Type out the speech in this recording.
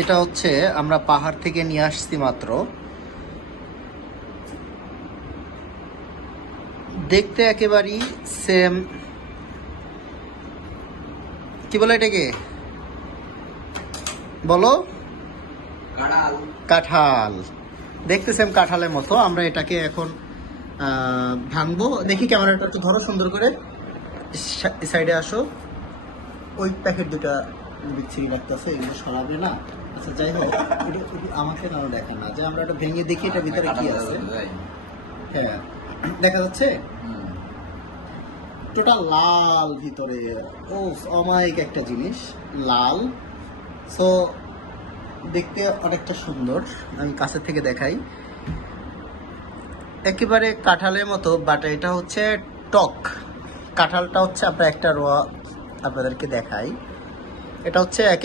এটা হচ্ছে আমরা পাহাড় থেকে নিয়ে আসছি মাত্র। দেখতে একেবারেই সেম। কি বলে এটাকে বলো? কাঁঠাল। দেখতে সেম কাঁঠালের মতো। আমরা এটাকে এখন ভাঙবো। দেখি ক্যামেরাটা একটু ধরো সুন্দর করে, সাইডে আসো। ওই প্যাকেট দুটা বিচ্ছিরি লাগতেছে, এগুলো সরাবে না। আচ্ছা যাই হোক, আমাকে না দেখা না, যে আমরা এটা ভেঙে দেখি এটা ভিতরে কি আছে। হ্যাঁ, দেখা যাচ্ছে টোটাল লাল ভিতরে। ও অমায়িক একটা জিনিস, লাল। সো দেখতে অনেকটা সুন্দর। আমি কাছে থেকে দেখাই, একেবারে কাঁঠালের মতো, বাট এটা হচ্ছে টক। কাঁঠালটা হচ্ছে আমরা একটা আপনাদেরকে দেখাই। এটা হচ্ছে